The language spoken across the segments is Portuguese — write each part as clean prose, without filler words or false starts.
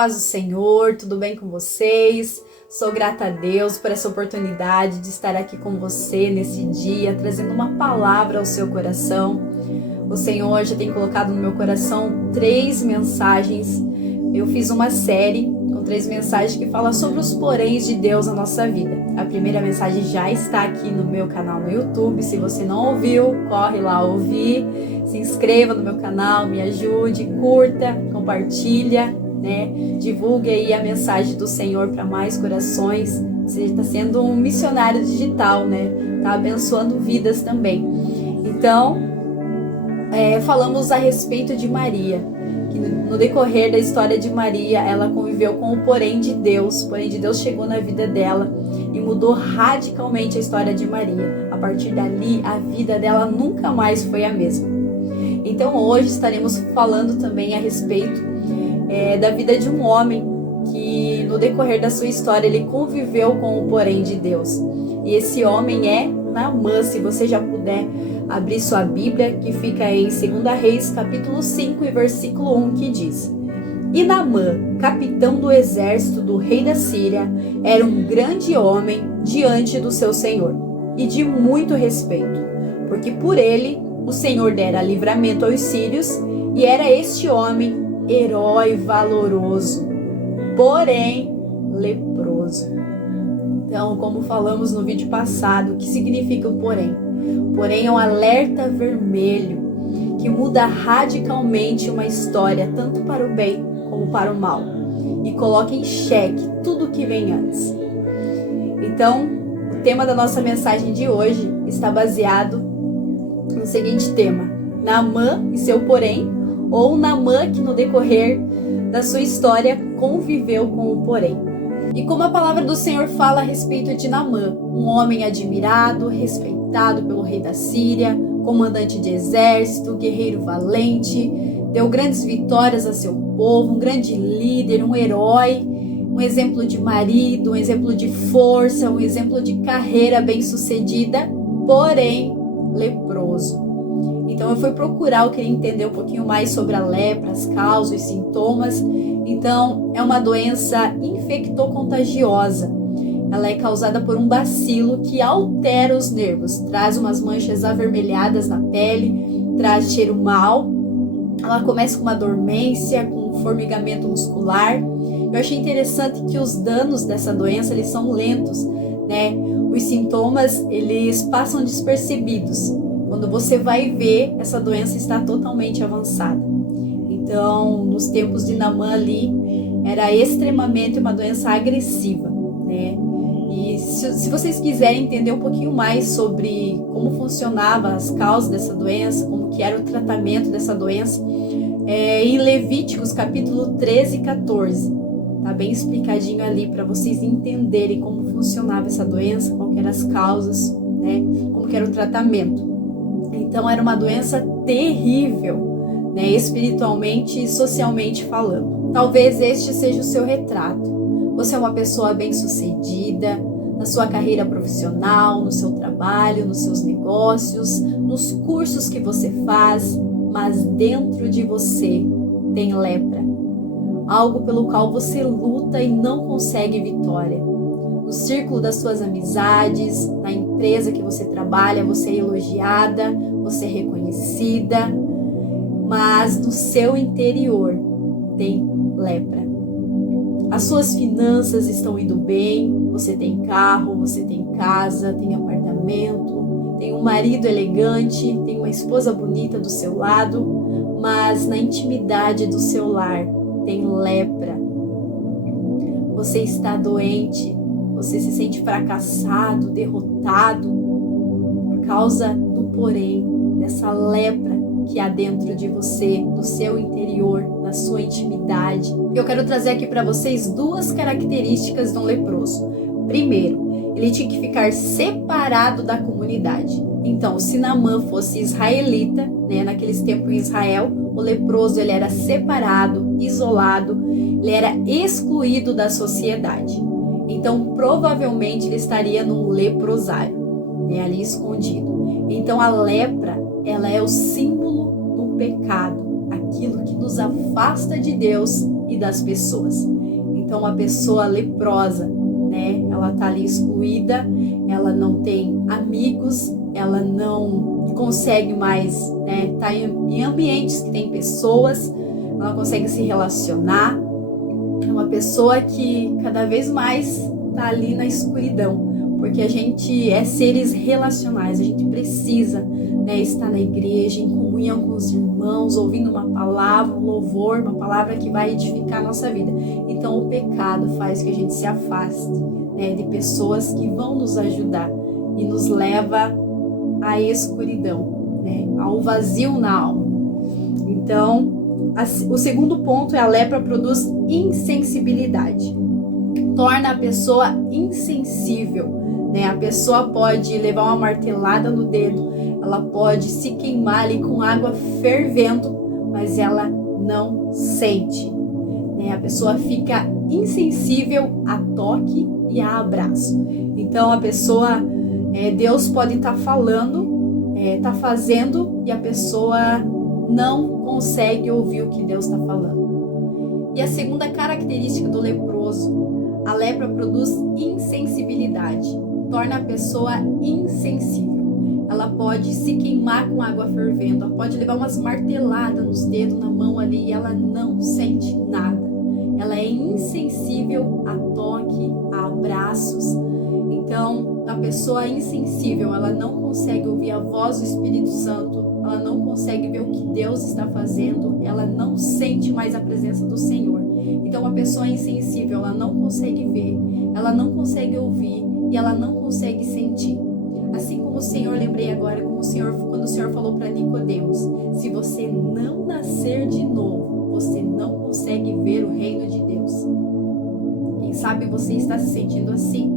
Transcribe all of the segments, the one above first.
paz do Senhor, tudo bem com vocês? Sou grata a Deus por essa oportunidade de estar aqui com você nesse dia, trazendo uma palavra ao seu coração. O Senhor já tem colocado no meu coração 3 mensagens. Eu fiz uma série com 3 mensagens que fala sobre os poréns de Deus na nossa vida. A primeira mensagem já está aqui no meu canal no YouTube. Se você não ouviu, corre lá ouvir. Se inscreva no meu canal, me ajude, curta, compartilha, divulgue aí a mensagem do Senhor para mais corações. Você está sendo um missionário digital, Está abençoando vidas também. Então, falamos a respeito de Maria, que no decorrer da história de Maria, ela conviveu com o porém de Deus. O porém de Deus chegou na vida dela e mudou radicalmente a história de Maria. A partir dali, a vida dela nunca mais foi a mesma. Então hoje estaremos falando também a respeito da vida de um homem que no decorrer da sua história ele conviveu com o porém de Deus. E esse homem é Naamã. Se você já puder abrir sua Bíblia, que fica em 2 Reis, capítulo 5 e versículo 1, que diz: E Naamã, capitão do exército do rei da Síria, era um grande homem diante do seu senhor, e de muito respeito, porque por ele o Senhor dera livramento aos sírios, e era este homem herói valoroso, porém leproso. Então, como falamos no vídeo passado, o que significa o porém? Porém é um alerta vermelho que muda radicalmente uma história, tanto para o bem como para o mal, e coloca em xeque tudo o que vem antes. Então, o tema da nossa mensagem de hoje está baseado no seguinte tema: Naamã e seu porém, ou Naamã que no decorrer da sua história conviveu com o porém. E como a palavra do Senhor fala a respeito de Naamã, um homem admirado, respeitado pelo rei da Síria, comandante de exército, guerreiro valente, deu grandes vitórias a seu povo, um grande líder, um herói, um exemplo de marido, um exemplo de força, um exemplo de carreira bem-sucedida, porém leproso. Então eu fui procurar, eu queria entender um pouquinho mais sobre a lepra, as causas, os sintomas. Então é uma doença infectocontagiosa. Ela é causada por um bacilo que altera os nervos, traz umas manchas avermelhadas na pele, traz cheiro mau. Ela começa com uma dormência, com um formigamento muscular. Eu achei interessante que os danos dessa doença eles são lentos, Os sintomas eles passam despercebidos. Quando você vai ver, essa doença está totalmente avançada. Então, nos tempos de Naamã ali, era extremamente uma doença agressiva, E se vocês quiserem entender um pouquinho mais sobre como funcionavam as causas dessa doença, como que era o tratamento dessa doença, em Levíticos capítulo 13 e 14, tá bem explicadinho ali para vocês entenderem como funcionava essa doença, quais eram as causas, como que era o tratamento. Então era uma doença terrível, espiritualmente e socialmente falando. Talvez este seja o seu retrato. Você é uma pessoa bem-sucedida na sua carreira profissional, no seu trabalho, nos seus negócios, nos cursos que você faz, mas dentro de você tem lepra. Algo pelo qual você luta e não consegue vitória. No círculo das suas amizades, na empresa que você trabalha, você é elogiada, você é reconhecida, mas no seu interior tem lepra. As suas finanças estão indo bem, você tem carro, você tem casa, tem apartamento, tem um marido elegante, tem uma esposa bonita do seu lado, mas na intimidade do seu lar tem lepra. Você está doente, você se sente fracassado, derrotado por causa do porém, dessa lepra que há dentro de você, no seu interior, na sua intimidade. Eu quero trazer aqui para vocês 2 características de um leproso. Primeiro, ele tinha que ficar separado da comunidade. Então, se Naamã fosse israelita, naqueles tempos em Israel, o leproso ele era separado, isolado, ele era excluído da sociedade. Então, provavelmente, ele estaria num leprosário, ali escondido. Então, a lepra, ela é o símbolo do pecado, aquilo que nos afasta de Deus e das pessoas. Então, uma pessoa leprosa, né? Ela tá ali excluída, ela não tem amigos, ela não consegue mais, né? Tá em ambientes que tem pessoas, ela não consegue se relacionar. É uma pessoa que cada vez mais tá ali na escuridão, porque a gente é seres relacionais, a gente precisa, né, estar na igreja, em comunhão com os irmãos, ouvindo uma palavra, um louvor, uma palavra que vai edificar a nossa vida. Então o pecado faz que a gente se afaste, né, de pessoas que vão nos ajudar e nos leva à escuridão, né, ao vazio na alma. Então, o segundo ponto é a lepra produz insensibilidade. Torna a pessoa insensível, né? A pessoa pode levar uma martelada no dedo, ela pode se queimar ali com água fervendo, mas ela não sente, né? A pessoa fica insensível a toque e a abraço. Então a pessoa, Deus pode estar falando, tá fazendo, e a pessoa não consegue ouvir o que Deus está falando. E a segunda característica do leproso, a lepra produz insensibilidade, torna a pessoa insensível. Ela pode se queimar com água fervendo, ela pode levar umas marteladas nos dedos, na mão ali, e ela não sente nada. Ela é insensível a toque, a abraços. Então, a pessoa insensível, ela não consegue ouvir a voz do Espírito Santo, ela não consegue ver o que Deus está fazendo, ela não sente mais a presença do Senhor. Então, uma pessoa insensível, ela não consegue ver, ela não consegue ouvir e ela não consegue sentir. Assim como o Senhor, lembrei agora, quando o Senhor falou para Nicodemos, se você não nascer de novo, você não consegue ver o reino de Deus. Quem sabe você está se sentindo assim?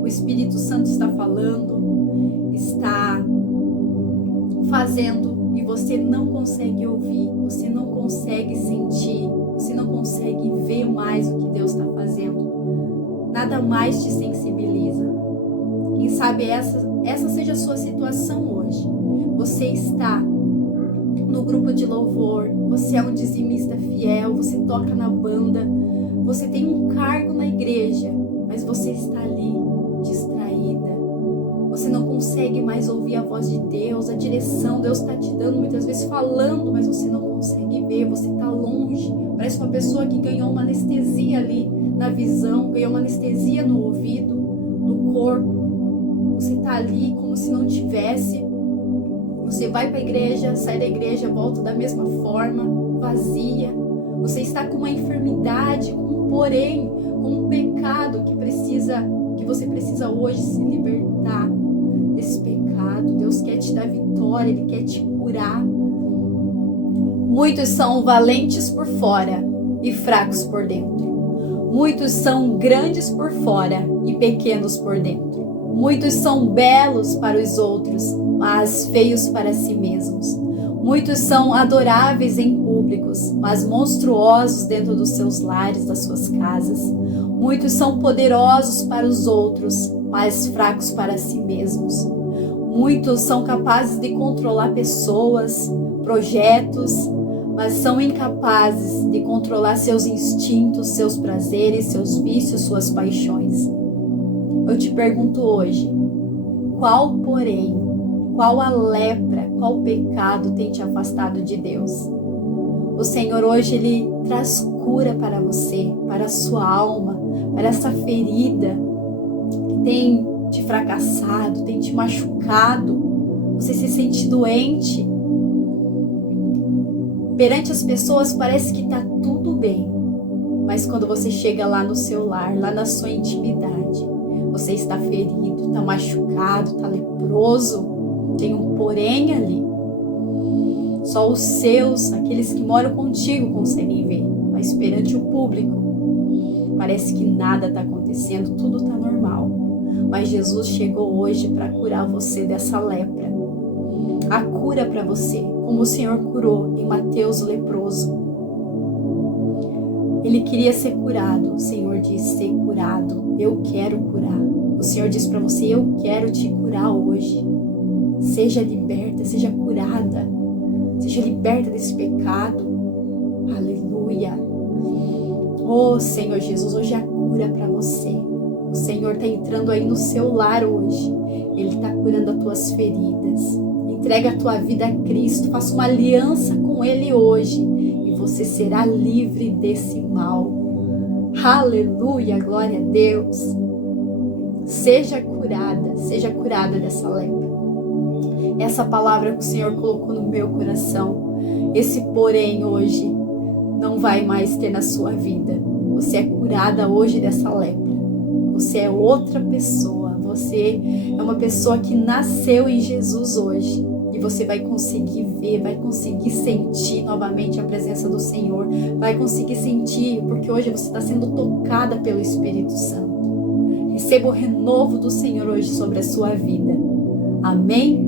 O Espírito Santo está falando, está fazendo, e você não consegue ouvir, você não consegue sentir, você não consegue ver mais o que Deus está fazendo. Nada mais te sensibiliza. Quem sabe essa seja a sua situação hoje. Você está no grupo de louvor, você é um dizimista fiel, você toca na banda, você tem um cargo na igreja, mas você está ali distraída. Você não consegue mais ouvir a voz de Deus, a direção. Deus está te dando muitas vezes falando, mas você não consegue ver, você está longe. Parece uma pessoa que ganhou uma anestesia ali na visão, ganhou uma anestesia no ouvido, no corpo. Você está ali como se não tivesse. Você vai para a igreja, sai da igreja, volta da mesma forma, vazia. Você está com uma enfermidade, com um porém, com um pecado que você precisa hoje se libertar desse pecado. Deus quer te dar vitória, Ele quer te curar. Muitos são valentes por fora e fracos por dentro. Muitos são grandes por fora e pequenos por dentro. Muitos são belos para os outros, mas feios para si mesmos. Muitos são adoráveis em públicos, mas monstruosos dentro dos seus lares, das suas casas. Muitos são poderosos para os outros, mas fracos para si mesmos. Muitos são capazes de controlar pessoas, projetos, mas são incapazes de controlar seus instintos, seus prazeres, seus vícios, suas paixões. Eu te pergunto hoje, qual a lepra, qual pecado tem te afastado de Deus? O Senhor hoje, Ele traz cura para você, para a sua alma, para essa ferida que tem te fracassado, tem te machucado. Você se sente doente. Perante as pessoas parece que está tudo bem, mas quando você chega lá no seu lar, lá na sua intimidade, você está ferido, está machucado, está leproso, tem um porém ali. Só os seus, aqueles que moram contigo, conseguem ver, mas perante o público, parece que nada está acontecendo, tudo está normal. Mas Jesus chegou hoje para curar você dessa lepra. A cura para você, como o Senhor curou em Mateus o leproso. Ele queria ser curado, o Senhor disse, ser curado, eu quero curar. O Senhor diz para você, eu quero te curar hoje. Seja liberta, seja curada, seja liberta desse pecado. Aleluia. Oh, Senhor Jesus, hoje é a cura para você. O Senhor está entrando aí no seu lar hoje. Ele está curando as tuas feridas. Entrega a tua vida a Cristo. Faça uma aliança com Ele hoje. E você será livre desse mal. Aleluia, glória a Deus. Seja curada dessa lepra. Essa palavra que o Senhor colocou no meu coração. Esse porém hoje não vai mais ter na sua vida. Você é curada hoje dessa lepra. Você é outra pessoa. Você é uma pessoa que nasceu em Jesus hoje. E você vai conseguir ver, vai conseguir sentir novamente a presença do Senhor. Vai conseguir sentir, porque hoje você está sendo tocada pelo Espírito Santo. Receba o renovo do Senhor hoje sobre a sua vida. Amém?